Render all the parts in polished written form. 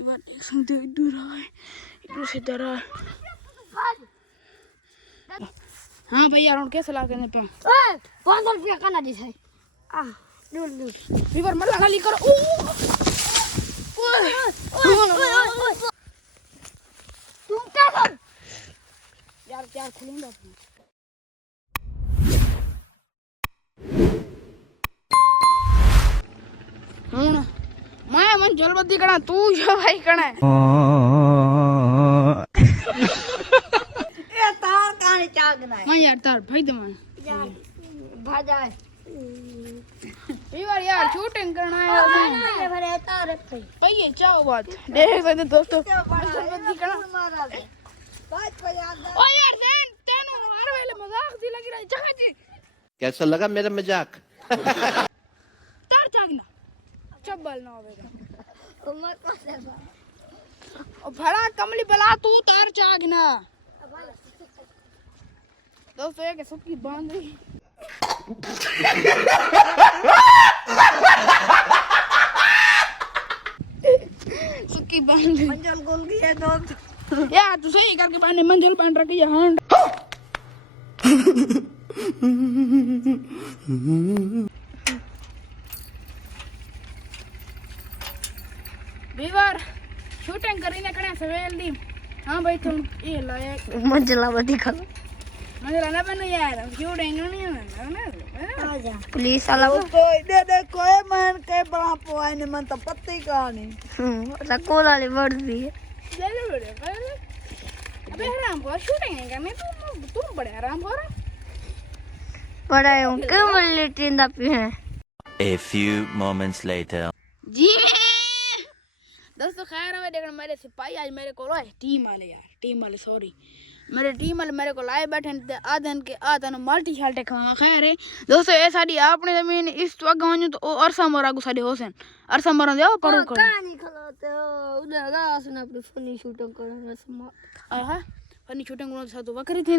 Even एक संग दे दूर है इधर से डरा। हाँ भैया राउंड कैसे ला करने पे? ओए 500 रुपया करना दी है। आ दूर दूर रिवर मत खाली करो। ओए तुम क्या कर यार क्या खुलेंगे हूं मैं मन जलबद्दी कणा तू जो भाई कणा ए तार काने चागना है मैं यार तार भाई दमान यार भाजा है रिवर यार शूटिंग करना है ये भरे तार पे भैया चाओ बात देख सकते दोस्तों जलबद्दी कणा मारा दे बात पे याद ओ यार सैन तेनु हर वेले मजाक दी लगी रही जगह जी कैसा लगा मेरा मजाक? तार चागना चब्बल ना होवेगा उमर को से ओ भड़ा कमली बला तू तार चागना दोस्तों ये के सुकी बांध रही सुकी बांध रही मंजल गुल गई दोस्त यार तू सही करके बांधे मंजिल बांध रखी है हां बीवर शूटिंग करीने कने सवेल दी हां भाई तुम ये लाए मंजला बदी खा मंजिल ना बनो यार शूटिंग नहीं है ना आजा पुलिस वाला तो दे कोई मन के बड़ा पोए ने मन तो पत्ती कहानी रकोल वाली बढ़ दी है ले ले बड़े अबे हराम को शूटिंग है करने तुम बड़े हराम हो रहा बड़ा हूं क्यों मल्ली टिंदा पे है A few moments later. जी दोस्तों खैर है देखना मेरे सिपाही आज मेरे को लाए टीम वाले सॉरी मेरे टीम वाले मेरे को लाए बैठे थे आधन के आधन मल्टी शाल्टे खा खैर है दोस्तों ये साडी आपने जमीन इस वगावनु तो अरसा मोरा को साडी होसन अरसा मोरा जाओ परो कर कहानी खलाते हो उधर रास ने अपनी फनी शूटिंग करना समात आहा फनी शूटिंग को साथ वकरी थी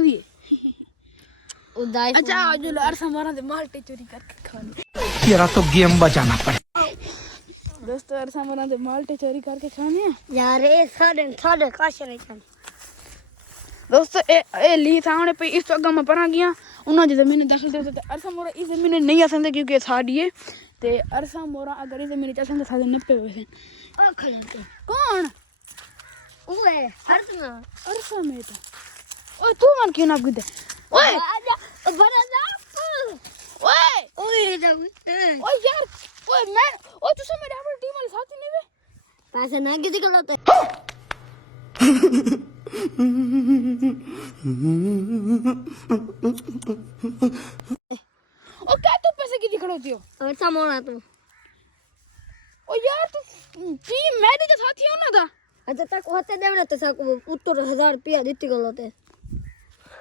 उदाई अच्छा जो अरसा मोरा दे मल्टी चोरी करके खाने तेरा तो गेम बजाना पड़े दोस्तों अरसा मोरा दे मल्टी चोरी करके खाने यार ये साढ़े काश नहीं खाने दोस्तों ए ली सामने पे इस जगह में परा गया उन्होंने जो जमीन दाखिल थे तो अरसा मोरा इस जमीन नहीं आ सकते क्योंकि साड़ी है ते अरसा मोरा अगर इस जमीन चल सकते सादे नप्पे वैसे ओ खलते कौन ओए हट ना अरसा में तो ओए तू मन क्यों ना गुदे ओए आजा बड़ा जा ओए ओए जब ओए यार ओए मैं ओए तू सब मेरे अपने टीम वाले साथी नहीं वे पैसे ना किसी को लाते ओ क्या तू पैसे की दिखड़ोती हो और सामोना तू ओ यार तू टीम मैं तो साथी हो ना था अच्छा तक होते देवना तो साको उत्तर 1000 रुपया देती को लाते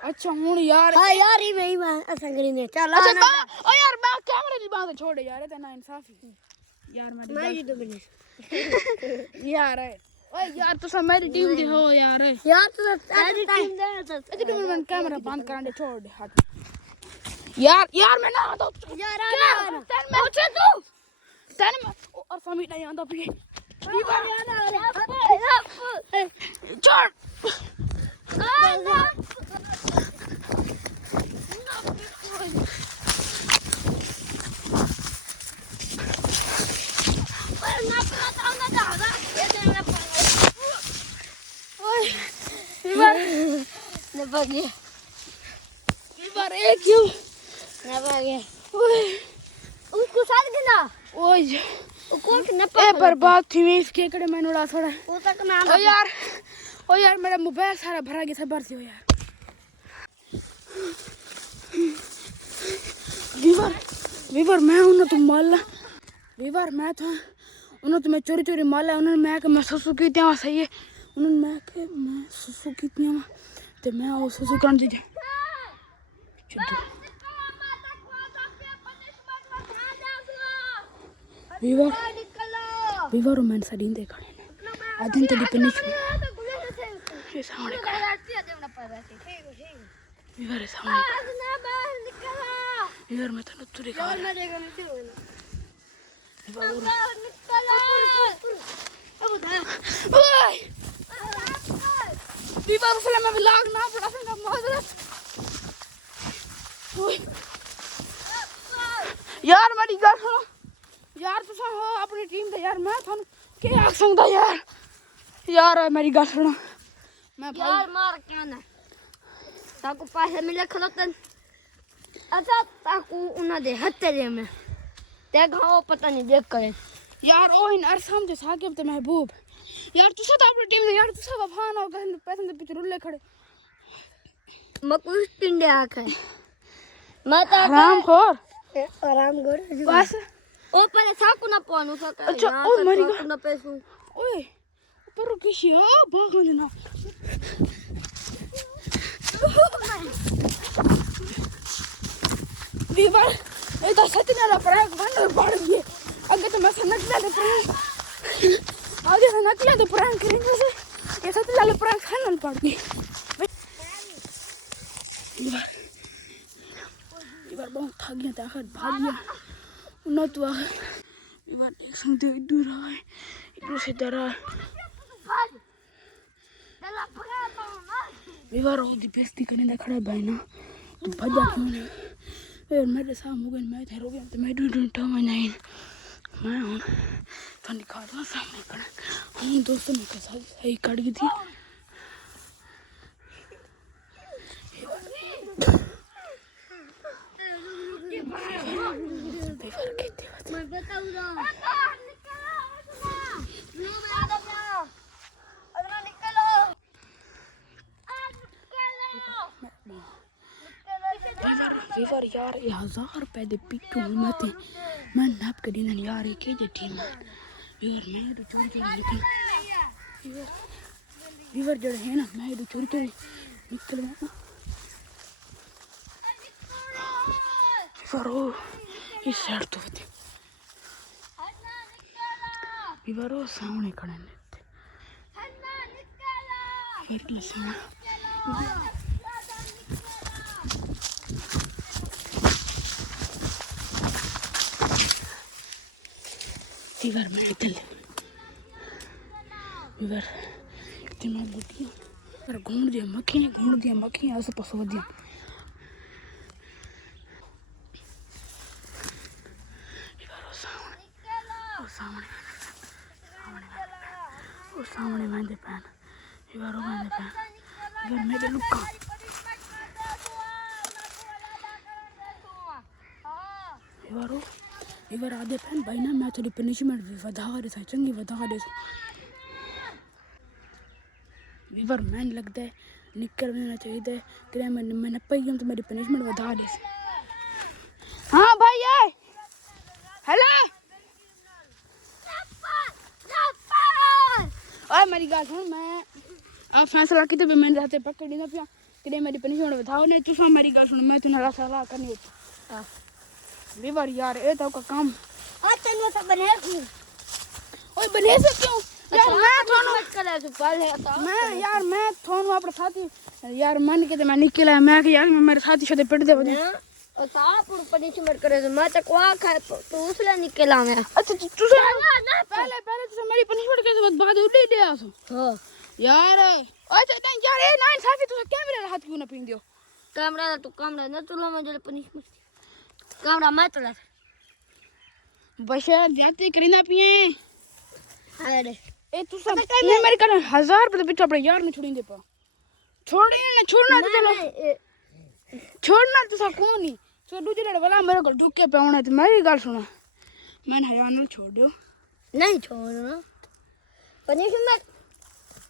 अच्छा हूं यार हां यार ही मैं असंगरी ने चल अच्छा ओ यार मैं कैमरे की बात छोड़ यार इतना इंसाफी यार मैं ही तो बनी यार है ओए यार तू सब मेरी टीम के हो यार यार तू तेरी टीम दे अच्छा तुम मैंने कैमरा बंद कर दे छोड़ दे हट यार मैं ना आता यार आ तेन मैं उठे तेन मैं और समीट नहीं आंदा भी छोड़ ने बगे बार एक क्यों ने बगे ओए उसको साथ गिना ओए कौन ने ए बर्बाद थी मैं इसके कड़े मैंने उड़ा छोड़ा वो तक मैं ओ यार मेरा मोबाइल सारा भरा गया था भरती हो यार वीवर मैं हूं ना तुम माल वीवर मैं था उन्होंने तुम्हें चोरी चोरी माला उन्होंने मैं के मैं सुसु की त्या सही है उन्होंने मैं के मैं सुसु की त्या ते मैं वो सुसु कर दी वीवर मैंने सडीन देखा अदन तड़ी पे नहीं ये सामने वीवर सामने वीवर मैं तो तुरी खा ओए बीबर से मैं लाग ना पड़ा संगा माजरत ओए यार मेरी गल सुनो यार तुसा हो अपनी टीम दे यार मैं थानू के आख सकदा यार मेरी गल सुनो मैं यार मार क्या ना ताकू पैसे मिले खलोतन अच्छा ताकू उन्हें दे हत्ते दे में ते गाँव पता नहीं देख करे यार ओ इन अरसम जो साकिब ते महबूब यार तुसा तो अपनी टीम दे यार तुसा वफान हो गए पैसे दे पीछे रुले खड़े मकुश टिंडे आखे मैं तो आराम खोर आराम कर बस ओ पहले साकू ना पानू सके अच्छा, ओ मरी गया। ना पैसू ओए पर किसी आ भागन ना बीबर ए तो सच ना प्रैंक बन पड़ गए आगे तो मैं समझ ले प्रैंक आगे से नकले तो प्रैंक करेंगे से ये सच लाल प्रैंक खानन पड़ गई बीबर बहुत थक गया था आखिर भाग गया ना तो बीबर एक संग तो दूर है इधर से डरा बीबर हो दी बेइज्जती करने लगा खड़ा भाई ना तू भजा क्यों नहीं फिर मेरे सामने हो गए मैं थे रो गया तो मैं ढूंढता मैं नहीं मैं हूं तो निकाल रहा सामने खड़ा हम दोस्तों ने के साथ सही कट गई थी मैं बताऊंगा वीवर यार ये 1000 रुपए दे पिक्चू मैं नाप के दिन यार एक ही टीम वीवर मैं तो चोरी निकल वीवर जड़ है ना मैं तो चोरी निकल गया वीवर ओ इस साइड तो होती वीवर ओ सामने खड़े ने फिर लसना वीवर मैं इधर वीवर इतने मैं बुटिया पर घूम दिया मक्खियां ऐसे पसो दिया वीवर ओ सामने मैं दे पैन वीवर ओ मैं दे पैन वीवर मैं दे लुका वीवर आधे पैन भाई ना मैं थोड़ी पनिशमेंट भी वधा दे सा चंगी वधा दे वीवर मैन लगता है निकल देना चाहिए कि मैं नपई तो मेरी पनिशमेंट वधा दे हाँ भाई आए हेलो ओए मेरी गल सुन मैं आ फैसला किते भी मैंने रहते पकड़ी ना पिया कि मेरी पनिशमेंट वधाओ ने तुसा मेरी गल सुन मैं तुना सलाह करनी होता वीवर यार ए तो का काम आ तन्नो से बने ओए बने से क्यों यार मैं थोनो मत करे तू पहले मैं यार मैं थोनो अपने साथी यार मन के मैं निकला मैं कि यार मैं मेरे साथी से पिट दे बने और साफ और पनिशमेंट करे तो मैं तो क्वा खाए तो उसले निकला मैं अच्छा तू पहले तो मेरी पनिशमेंट के बाद उड़ी दे आसो हां यार अच्छा नहीं यार ए ना साथी तू क्या मेरे हाथ क्यों ना पिन दियो कैमरा तू कैमरा न चलो मैं जले पनिशमेंट कैमरा मैं चला बशा जाते करीना पिए अरे ए तू सब ये मेरे का 1000 रुपए बिच अपने यार ने छोड़ी दे पा छोड़ना तो चलो छोड़ना तो सा कौन नहीं सो दूसरे लड़ वाला मेरे को ढुके पे आना तो मेरी गल सुना मैंने हयान छोड़ दियो नहीं छोड़ना पनिशमेंट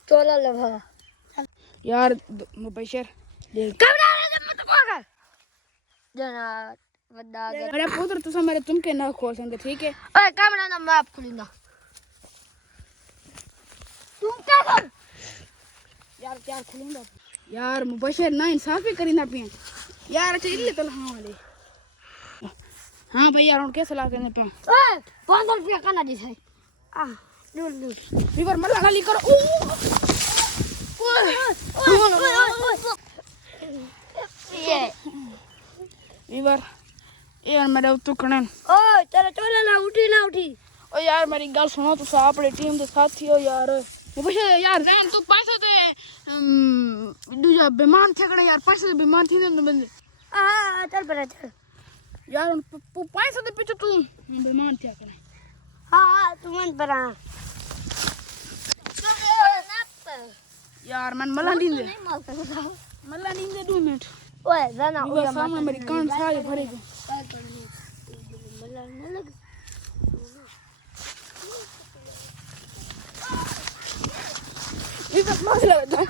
चोला लगा यार मुबशर देख कैमरा मत खोल जना वड्डा अरे पुत्र तू मेरे तुम के ना खोल संगे ठीक है ओए कैमरा ना मैं आप खोलूंगा तुम क्या कर यार क्या खोलूंगा यार मुबशर ना इंसाफी करी ना पिए यार अच्छा इल्ले तो हाँ वाले हाँ भाई यार उन कैसे ला करने पे ओए 500 रुपया का दी है आ दूर वीवर मल्ला खाली करो ये वीवर यार मेरे तो कणन ओ चलो चलो ना उठी ओ यार मेरी गल सुनो तुस अपनी टीम दे साथी हो यार मैं पूछे यार रैन तू पैसे ते दूजा बेमान थे कने यार पैसे ते बेमान थे ने बंदे हाँ चल बड़ा चल यार पैसे दे पीछे तू बेमान थे कने हाँ तू मन बड़ा यार मन मला नींद नहीं मालता मला नींद 2 मिनट ओए जाना वो सामने मेरी कान सारे भरे गए ये सब मस्त लगा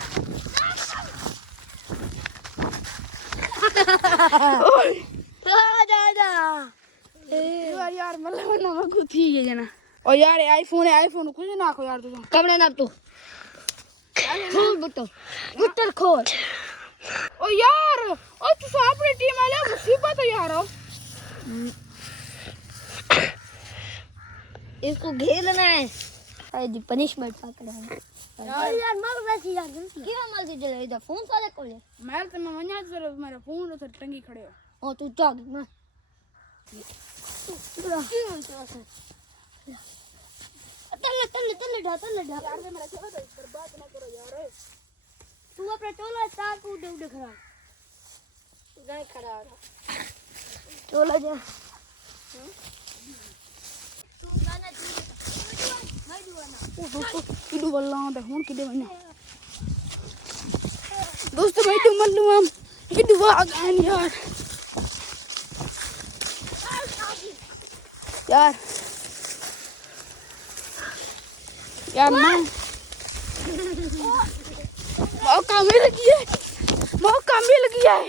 यार मतलब ना मैं खुद ही है जना और यार आईफोन है आईफोन कुछ ना खो यार तू कमरे ना तू खोल बुटर खोल ओ यार ओ तू अपनी टीम वाले मुसीबत है यार इसको घेरना है अरे दी पनिशमेंट पकड़ा है यार मर वैसी यार क्यों मर से चले इधर फोन सारे को ले मैं तो मैं मन्या जरा मेरा फोन उधर टंगी खड़े हो ओ तू जाग मैं तल्ले ढा यार से मेरा चला तो बर्बाद ना करो यार तू अपना टोला तार को उड़े खड़ा गाय खड़ा हो रहा टोला जा तू गाना मैं दुआना किडू बल्ला दे हुन किडे वना दोस्तों मैं तो मल्लू हम किडू आ गए यार यार मैं मौका मिल गया है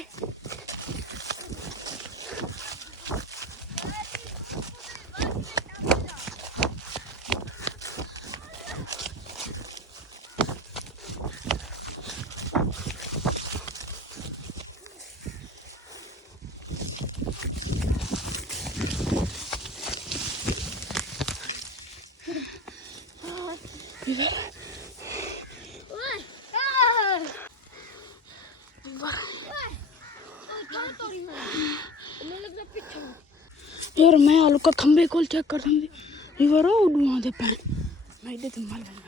यार मैं आलू का खंबे को चेक कर दूंगी रिवर उड़वा दे पैन मैं दे तुम मार लेना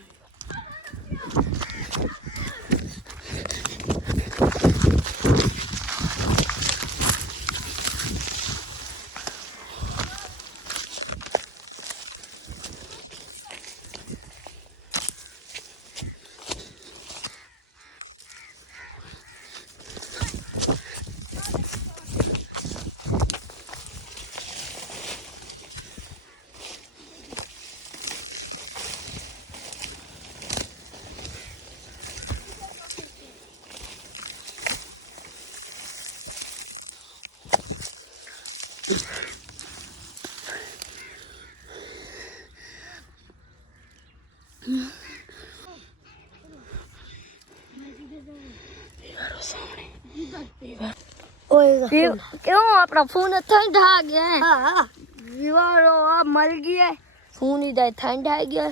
क्यों अपना फोन ठंडा आ गया है हाँ दीवारो आ मर गया है फोन इधर ठंडा आ गया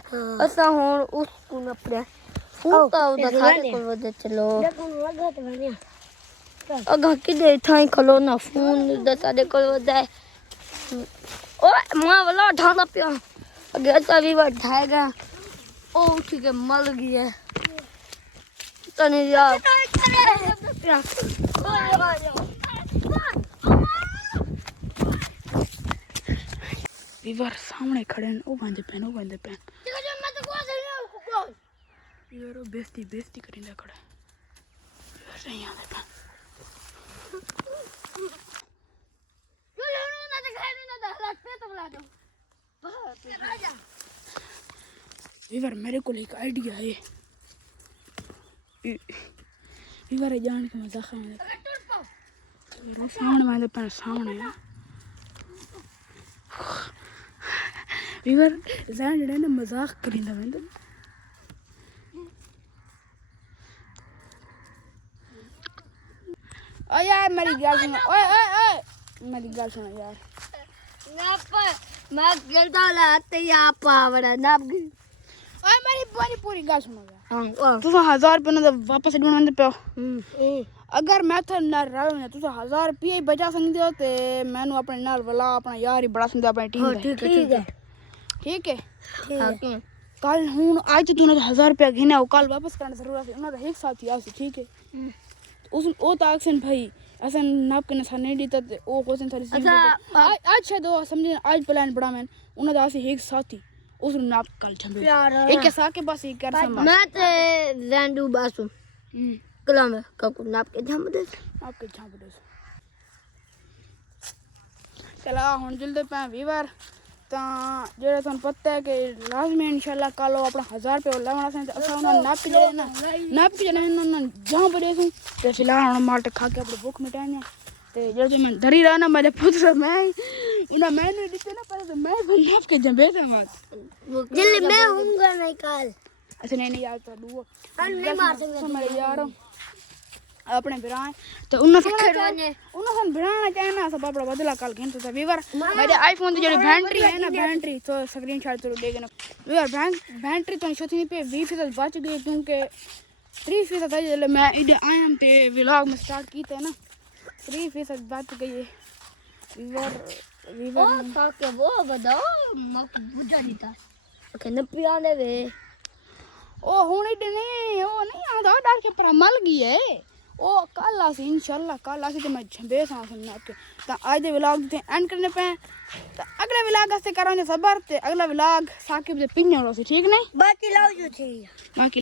ऐसा हो उसको न अपने फोन तो उधर खाने को वजह चलो अगर किधर थाई खलो ना फोन इधर सारे को वजह ओए मां वाला ढाला पिया अगर तभी वो ढाएगा ओ ठीक है मर गया तने यार रिवर सामने खड़े हैं ओ बंदे पैन यार वो बेइज्जती करेंगे खड़ा सही आंदे पैन रिवर मेरे को एक आइडिया है रिवर जान के मजा खाने यार सामने वाले पैन सामने है रिवर जान जड़े ने मजाक करिंदा वेंदे ओ यार मेरी गल सुनो ओए ओए ओए मेरी गल सुनो यार ना पर मैं गिरदा लाते या पावड़ा ना ओए मेरी पूरी गल सुनो यार हां तू 1000 रुपए ना वापस ढूंढने पे अगर मैं थे न रहे तू 1000 रुपये ही बचा सकते हो ते मैनू अपने नाल वाला अपना यार ही बड़ा सकते अपनी टीम ठीक है ठीक है हाँ क्या कल हूँ आज तो तूने 1000 रुपया गिना वो कल वापस करने जरूरत है उन्होंने एक साथ ही आसी ठीक है उस ओ तो अक्सन भाई असन नाप के नसा नहीं दीता ते ओ क्वेश्चन सारी अच्छा, आज शायद वो समझे आज प्लान बड़ा मैंने उन्होंने आसी एक साथ ही उस नाप कल झंबे एक के साथ के पास एक कर संभाल मैं ते वेंडू बासू कलम काकू नाप के झम दे आपके झांप दे चला हुन जल्दी पे वीवर ता जेड़ा तन पता है कि लाजमी इंशाल्लाह कल अपना 1000 रुपया लावना से असा उन्होंने नाप के जने उन्होंने जहां बड़े सु ते फिलहाल हम माल्ट खा के अपनी भूख मिटाने ते जो मैं धरी रहा ना मेरे पुत्र मैं उन्हें मैंने दिते ना पर मैं नाप के जंबे थे मत जल्दी मैं होऊंगा नहीं कल अच्छा नहीं यार तो दुओ नहीं मार सकते मेरे यार अपने बिराए तो उन्होंने बिराना चाहे ना सब अपना बदला कल घंटे तो वीवर मेरे आईफोन की जो बैटरी है ना बैटरी तो स्क्रीनशॉट तो देगा ना वीवर बैटरी तो सोचनी पे 20% बच गई क्योंकि 30% है जब मैं इधर आया हम पे व्लॉग में स्टार्ट की थे ना 3% बच गई है वीवर ओ काके वो बताओ मक बुझा नहीं था कहने पियाने वे ओ हुन इधर नहीं ओ नहीं आधा डाल के पर मल गई है ओ कल आसी इंशाल्लाह कल आसी तो मैं झंबे सा सुनना के ता आज दे व्लॉग ते एंड करने पे ता अगले व्लॉग से करांगे सबर ते अगला व्लॉग साकिब दे पिन्ने वाला से ठीक नहीं बाकी लाओ जो थी बाकी